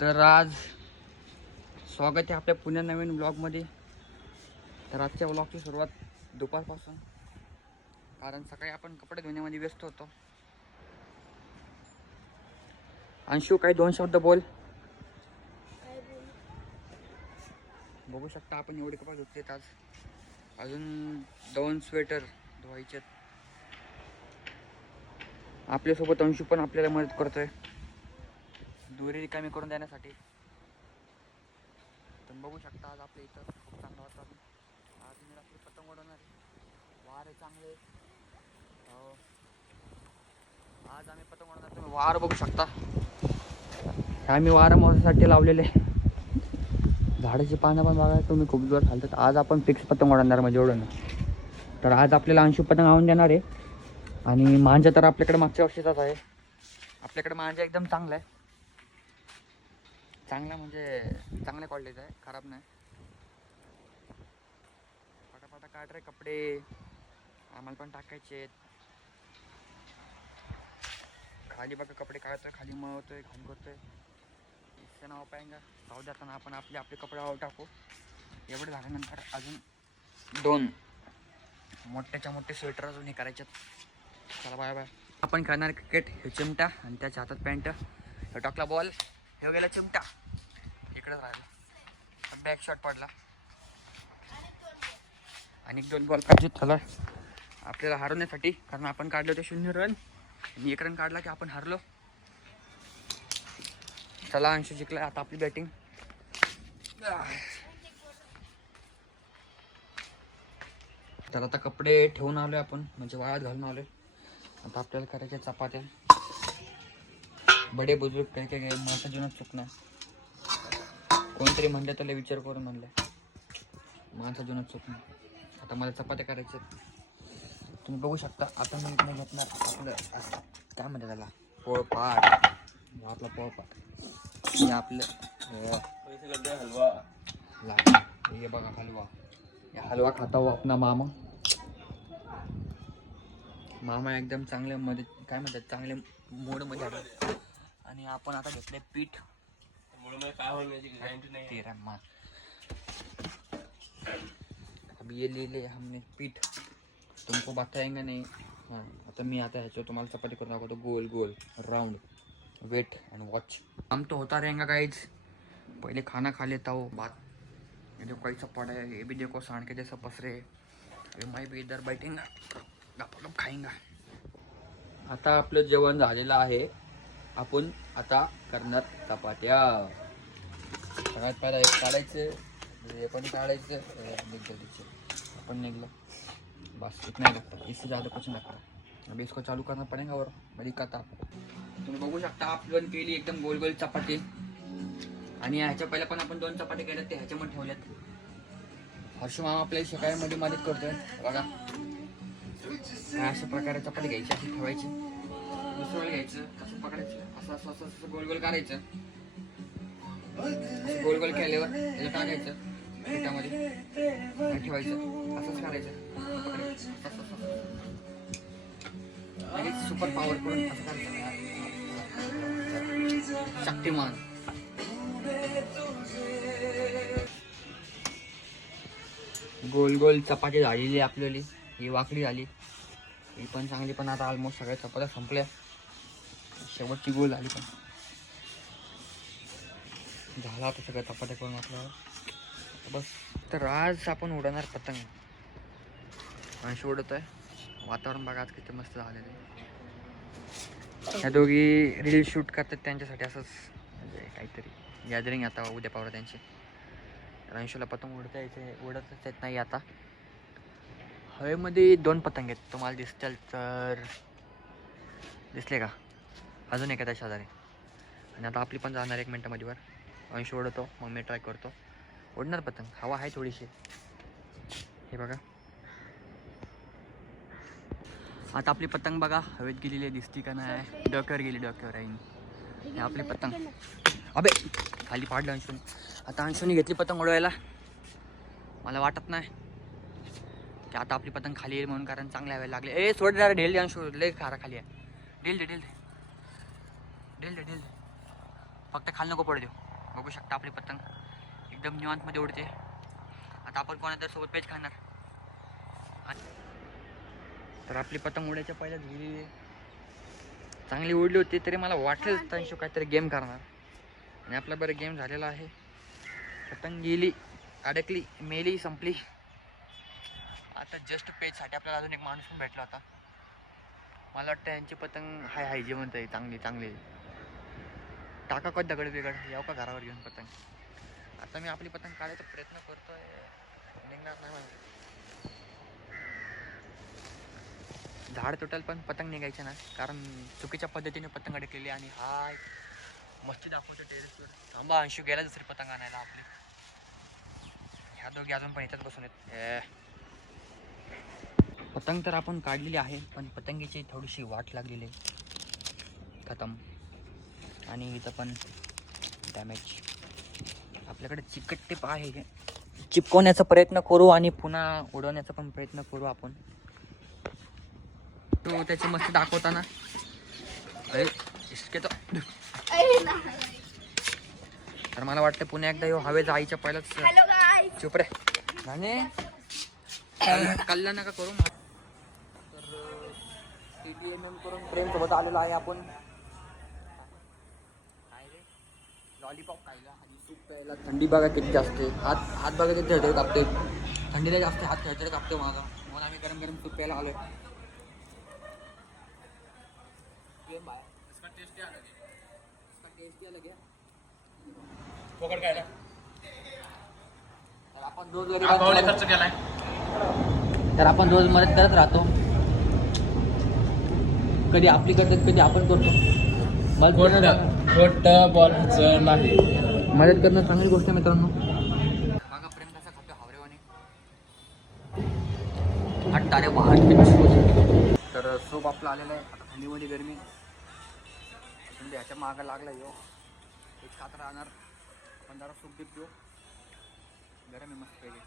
तर आज स्वागत आहे आपल्या पुण्या नवीन ब्लॉगमध्ये. तर आजच्या ब्लॉगची सुरुवात दुपारपासून, कारण सकाळी आपण कपडे धुण्यामध्ये व्यस्त होतो. अंशू काही दोन शब्द बोल. बघू शकता आपण एवढे कपडे धुतलेत आज. अजून 2 स्वेटर धुवायचे. आपल्यासोबत अंशू पण आपल्याला मदत करतोय दोरी रिकामी करून देण्यासाठी. तर बघू शकता आज आपल्या इथं खूप चांगलं वातावरण. आज मी रात्री पतंग उडवणार आहे. वार आहे चांगले. हो, आज आम्ही पतंग उडवणार. तुम्ही वार बघू शकता. आम्ही वारा मोजण्यासाठी लावलेले. झाडाची पानं पण बघा तुम्ही, खूप जोर चालतात. आज आपण फिक्स पतंग उडवणार म्हणजे उडवणार. तर आज आपल्याला अंशू पतंग आणून देणार आहे. आणि मांजा तर आपल्याकडे मागच्या वर्षीचाच आहे. आपल्याकडे मांजा एकदम चांगला आहे. चांगला म्हणजे चांगल्या क्वालिटीचा आहे, खराब नाही. पटापटा काढ रे कपडे, आम्हाला पण टाकायचे आहेत. खाली बघा कपडे काढतोय, खाली मळतोय, घाण करतोय. इससे नाव पाहिजे जाऊ देताना आपण आपले कपडे आव टाकू. एवढे झाल्यानंतर अजून 2 मोठ्याच्या मोठे स्वेटर अजून हे करायचे. चला बाय बाय. आपण खेळणार क्रिकेट. हे चिमटा आणि त्याच्या हातात पॅन्ट. हे टाकला बॉल, हे गेला चिमटा इकडेच राहिला. बॅक शॉट पडला आणि 2 बॉल पाहिजे त्याला आपल्याला हरवण्यासाठी, कारण आपण काढले होते 0 रन आणि 1 रन काढला की आपण हरलो. चला अंशू जिंकला. आता आपली बॅटिंग. तर आता कपडे ठेवून आलोय आपण, म्हणजे वाळत घालून आलोय. आता आपल्याला करायच्या चपात्या. बडे बुजुर्ग काही काही माझं जीवनात चुकणार. कोणतरी म्हणलं त्याला विचार करून म्हणलं माझं जीवनात चुकणार. आता मला चपात्या करायच्या. तुम्ही बघू शकता. आता मी इकडे घेतणार आपलं काय म्हणतात त्याला, पोळपाट. आपला पोळपाट हे आपलं हलवा. हे बघा हलवा. हलवा खाता हो आपला मामा एकदम चांगल्या मध्ये, काय म्हणतात, चांगल्या मूडमध्ये आला. आणि आपण आता घेतले पीठ. अभी ये ले ले हमने पीठ, तुमको बताएंगे नहीं. हाँ, आता मी आता ह्याच्यावर तुम्हाला चपाती करून दाखवतो. गोल गोल राउंड. Wait and watch. हम तो होता रहेगा गाइज. पहले खाना खा लेता हूँ बात. ये देखो कैसा पड़ा है, ये भी देखो सांड के जैसा पसरे है. अभी मैं भी इधर बैठेंगा, गप खाएंगा. आता आपलं जेवण झालेलं आहे. आपण आता करणार चपात्या. सगळ्यात पहिला एक काढायचं, हे पण काढायचं. अपन निकला बस इतना ही लगता है, इससे ज़्यादा कुछ नहीं लगता. अभी इसको चालू करना पड़ेगा और बड़ी कथा. तुम्ही बघू शकता आपण केली एकदम गोल गोल चपाती. आणि ह्याच्या पहिल्या पण आपण 2 चपात्या केल्यात, ते ह्याच्यामध्ये ठेवल्यात. हर्षू मामा आपल्याला शिकायमध्ये मदत करतोय बघा. अशा प्रकारे चपाती घ्यायची, अशी ठेवायची, दुसरं घ्यायचं, कसं पकडायचं, असं असं असं असं गोल गोल करायचं. असं गोल गोल केल्यावर त्याला टाकायचं पिठामध्ये ठेवायचं. असंच करायचं. लगेच सुपर पॉवर करून असं करायचं. शक्तिमान. गोल गोल चपाती झालेली आपल्याली. ही वाकडी झाली, ही पण चांगली. पण आता ऑलमोस्ट सगळ्या चपात्या संपल्या. शेवटची गोल झाली पण झाला. आता सगळ्या चपात्या करून आपल्याला बस. तर आज आपण उडवणार पतंग. अंश उडत आहे. वातावरण बघा आज किती मस्त झालेलं आहे. ह्या दोघी रील शूट करतात, त्यांच्यासाठी असंच म्हणजे काहीतरी गॅदरिंग आता उद्या पावरा त्यांची. तर अंशूला पतंग उडतच येत नाही. आता हवेमध्ये 2 पतंग आहेत, तुम्हाला दिसतील तर. दिसले का? अजून एक आहे शेजारी. आणि आता आपली पण जाणार 1 मिनटामध्ये वर. अंश उडवतो, मग मी ट्राय करतो. उडणार पतंग. हवा आहे थोडीशी. हे बघा आता आपली पतंग बघा हवेत गेलेली दिसती का नाही. डोक्यावर गेली, डोक्यावर आहे. हे आपली पतंग. अबे खाली पाडलं अंशून. आता अंशूने घेतली पतंग उडवायला. मला वाटत नाही की आता आपली पतंग खाली येईल म्हणून, कारण चांगले हवे लागले. ए सोड जरा, ढेल दे अंशू, लय खारा खाली आहे. ढेल दे ढेल दे ढेल दे ढेल दे. फक्त खाली नको पडू देऊ. बघू शकता आपली पतंग एकदम निवांतमध्ये उडते. आता आपण कोणाच्या सोबत पेच खाणार. तर आपली पतंग उडायच्या पहिल्याच गेली, चांगली उडली होती. तरी मला वाटलं त्यांशी काहीतरी गेम करणार आणि आपला बरं गेम झालेला आहे. पतंग गेली, अडकली, मेली, संपली. आता जस्ट पेजसाठी आपल्याला अजून एक माणूस पण भेटला होता. मला वाटतं यांची पतंग हाय जे म्हणत चांगली चांगली. टाका का दगड बिगड याव का घरावर घेऊन पतंग. आता मी आपली पतंग काढायचा प्रयत्न करतोय, निघणार नाही म्हणजे. झाड तुटेल पण पतंग निघायचे ना, कारण चुकीच्या पद्धतीने पतंग अडकलेली. आणि हाय मस्ती दाखवतो टेरेसवर. थांबा, अंशू गेला दुसरी पतंग आणायला आपली. ह्या दोघी अजून पण इथंच बसून आहेत. पतंग तर आपण काढलेली आहे, पण पतंगीची थोडीशी वाट लागलेली आहे. खतम. आणि इथं पण डॅमेज. आपल्याकडे चिकट टिप आहे, चिपकवण्याचा प्रयत्न करू आणि पुन्हा उडवण्याचा पण प्रयत्न करू आपण. तो त्याची मस्ती दाखवताना अरे इसके तर मला वाटतं पुन्हा एकदा येऊ हवे जायच्या पहिलाच. चुप रे आणि कल्ला नका करू. तर TTMM करून प्रेम सोबत आलेलो आहे आपण. काय रे लॉलीपॉप खायला आणि सूप प्यायला. थंडी बघा किती जास्त आहे. हात बघा किती थरथर कापते. थंडीला जास्त हात थरथर कापते माझा, म्हणून आम्ही गरम गरम सूप प्यायला आलोय. तर आपण रोज मदत करत राहतो. कधी आपली करतात, कधी आपण करतो. खोटं बोलायचं नाही. मदत करणं चांगली गोष्ट आहे मित्रांनो. बघा प्रेम कसा खातो हावरेवाने. हट वाहन. तर सूप आपलं आलेलं आहे. आता थंडीमध्ये गरमी म्हणजे ह्याच्या मागं लागला यो. एक खात राहणार आपण. जरा सूप देत देऊ. गरम आहे मस्त पाहिजे.